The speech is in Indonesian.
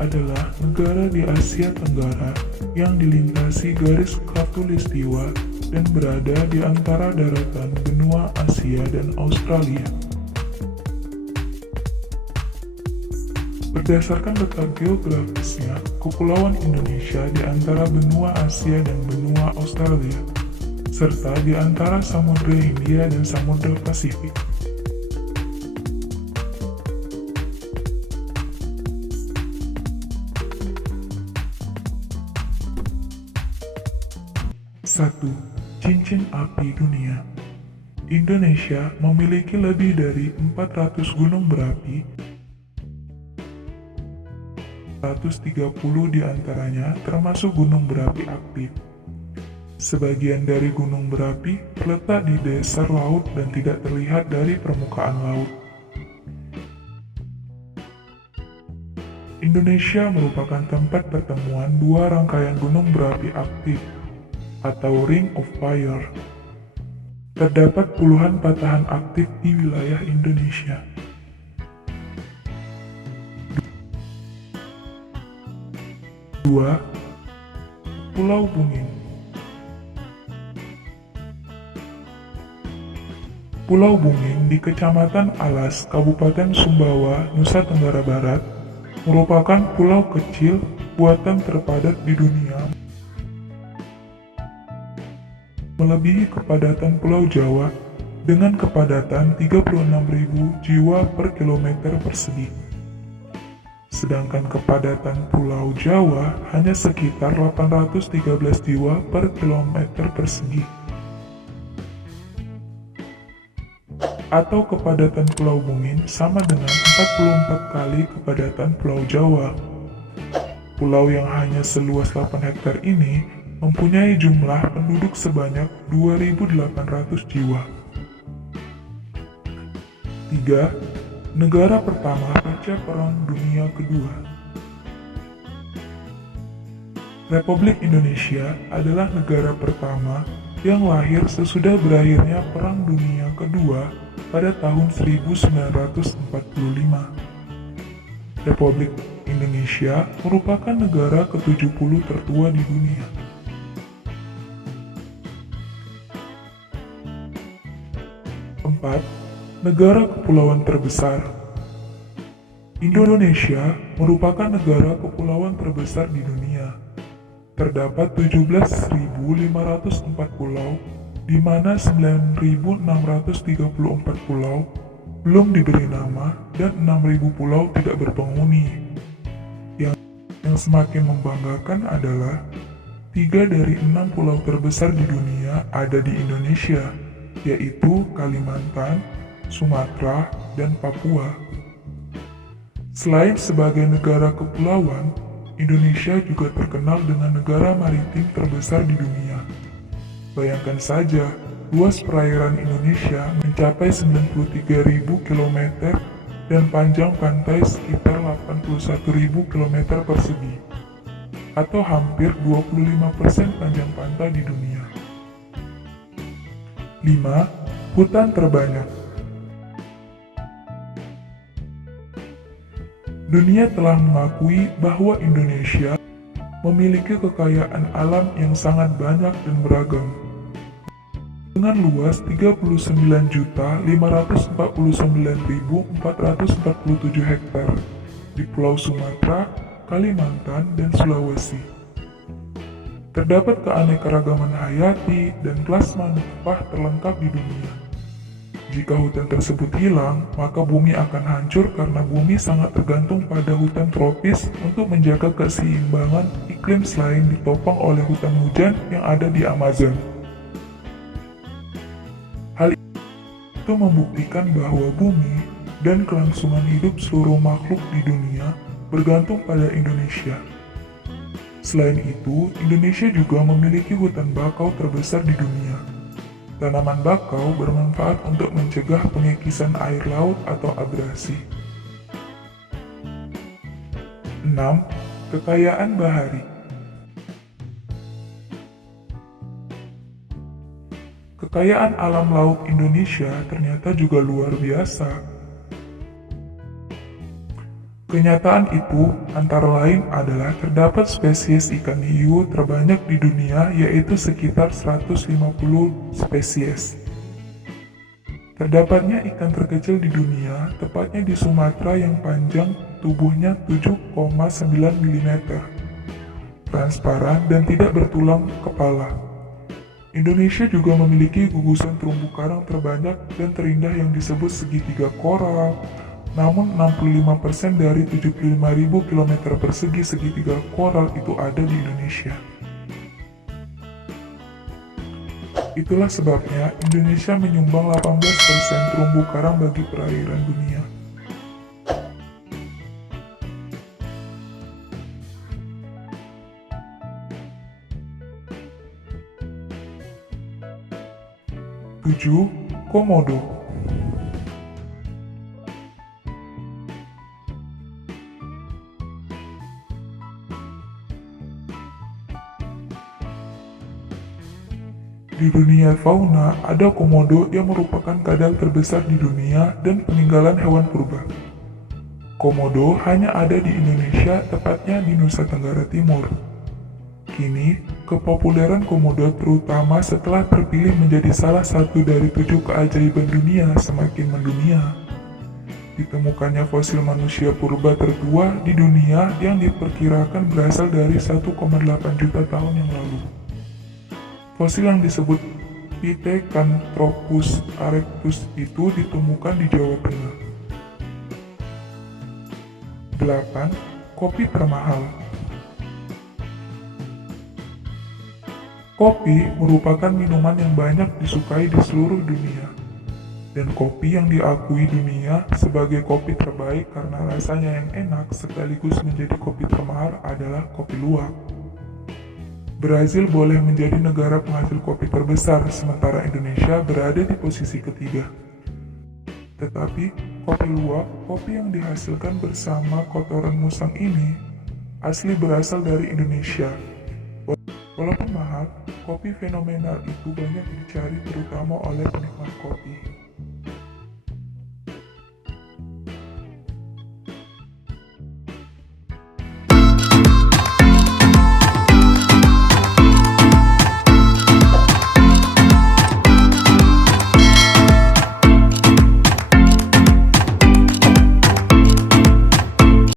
adalah negara di Asia Tenggara yang dilintasi garis khatulistiwa dan berada di antara daratan benua Asia dan Australia. Berdasarkan letak geografisnya, Kepulauan Indonesia di antara benua Asia dan benua Australia, serta di antara Samudra Hindia dan Samudra Pasifik. Satu, cincin api dunia. Indonesia memiliki lebih dari 400 gunung berapi, 130 diantaranya termasuk gunung berapi aktif. Sebagian dari gunung berapi terletak di dasar laut dan tidak terlihat dari permukaan laut. Indonesia merupakan tempat pertemuan dua rangkaian gunung berapi aktif, atau Ring of Fire. Terdapat puluhan patahan aktif di wilayah Indonesia. 2. Pulau Bungin. Pulau Bungin di Kecamatan Alas, Kabupaten Sumbawa, Nusa Tenggara Barat, merupakan pulau kecil buatan terpadat di dunia, melebihi kepadatan Pulau Jawa dengan kepadatan 36.000 jiwa per kilometer persegi. Sedangkan kepadatan Pulau Jawa hanya sekitar 813 jiwa per kilometer persegi. Atau kepadatan Pulau Bungin sama dengan 44 kali kepadatan Pulau Jawa. Pulau yang hanya seluas 8 hektar ini mempunyai jumlah penduduk sebanyak 2.800 jiwa. 3. Negara pertama pasca Perang Dunia Kedua. Republik Indonesia adalah negara pertama yang lahir sesudah berakhirnya Perang Dunia Kedua pada tahun 1945. Republik Indonesia merupakan negara ke-70 tertua di dunia. 4. Negara kepulauan terbesar. Indonesia merupakan negara kepulauan terbesar di dunia. Terdapat 17.504 pulau, di mana 9.634 pulau belum diberi nama dan 6.000 pulau tidak berpenghuni. Yang semakin membanggakan adalah 3 dari 6 pulau terbesar di dunia ada di Indonesia, yaitu Kalimantan, Sumatera, dan Papua. Selain sebagai negara kepulauan, Indonesia juga terkenal dengan negara maritim terbesar di dunia. Bayangkan saja, luas perairan Indonesia mencapai 93.000 km dan panjang pantai sekitar 81.000 km persegi, atau hampir 25% panjang pantai di dunia. 5. Hutan terbanyak. Dunia telah mengakui bahwa Indonesia memiliki kekayaan alam yang sangat banyak dan beragam. Dengan luas 39.549.447 hektar di Pulau Sumatera, Kalimantan, dan Sulawesi. Terdapat keanekaragaman hayati dan kelas manufah terlengkap di dunia. Jika hutan tersebut hilang, maka bumi akan hancur karena bumi sangat tergantung pada hutan tropis untuk menjaga keseimbangan iklim selain ditopang oleh hutan hujan yang ada di Amazon. Hal itu membuktikan bahwa bumi dan kelangsungan hidup seluruh makhluk di dunia bergantung pada Indonesia. Selain itu, Indonesia juga memiliki hutan bakau terbesar di dunia. Tanaman bakau bermanfaat untuk mencegah pengekisan air laut atau abrasi. 6. Kekayaan bahari. Kekayaan alam laut Indonesia ternyata juga luar biasa. Kenyataan itu antara lain adalah terdapat spesies ikan hiu terbanyak di dunia yaitu sekitar 150 spesies. Terdapatnya ikan terkecil di dunia, tepatnya di Sumatera yang panjang tubuhnya 7,9 mm, transparan dan tidak bertulang kepala. Indonesia juga memiliki gugusan terumbu karang terbanyak dan terindah yang disebut segitiga koral. Namun 65% dari 75.000 km persegi segitiga koral itu ada di Indonesia. Itulah sebabnya Indonesia menyumbang 18% terumbu karang bagi perairan dunia. Tujuh, Komodo. Di dunia fauna, ada komodo yang merupakan kadal terbesar di dunia dan peninggalan hewan purba. Komodo hanya ada di Indonesia, tepatnya di Nusa Tenggara Timur. Kini, kepopuleran komodo terutama setelah terpilih menjadi salah satu dari 7 keajaiban dunia semakin mendunia. Ditemukannya fosil manusia purba tertua di dunia yang diperkirakan berasal dari 1,8 juta tahun yang lalu. Fosil yang disebut Pithecanthropus erectus itu ditemukan di Jawa Tengah. 8. Kopi termahal. Kopi merupakan minuman yang banyak disukai di seluruh dunia. Dan kopi yang diakui dunia sebagai kopi terbaik karena rasanya yang enak sekaligus menjadi kopi termahal adalah kopi luwak. Brazil boleh menjadi negara penghasil kopi terbesar, sementara Indonesia berada di posisi ketiga. Tetapi, kopi luwak, kopi yang dihasilkan bersama kotoran musang ini, asli berasal dari Indonesia. Walaupun mahal, kopi fenomenal itu banyak dicari terutama oleh penikmat kopi.